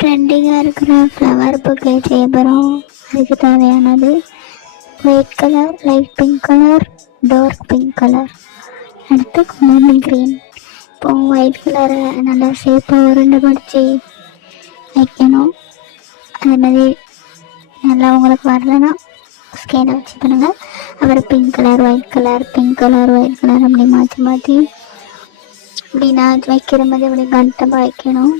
ட்ரெண்டிங்காக இருக்கிற flower bouquet செய்ய போகிறோம். அதுக்கு தேவையானது white colour, light pink colour, dark pink colour, அடுத்து லெமன் க்ரீன். இப்போ ஒயிட் கலரை நல்லா ஷேப்பாக உருண்டை பிடிச்சி வைக்கணும். அதே மாதிரி நல்லா உங்களுக்கு வரலன்னா ஸ்கேலை வச்சு பண்ணுங்கள். அப்புறம் pink colour, white colour, pink colour, white colour அப்படி மாற்றி மாற்றி இப்படி நான் வைக்கிற மாதிரி அப்படி கண்டமாக வைக்கணும்.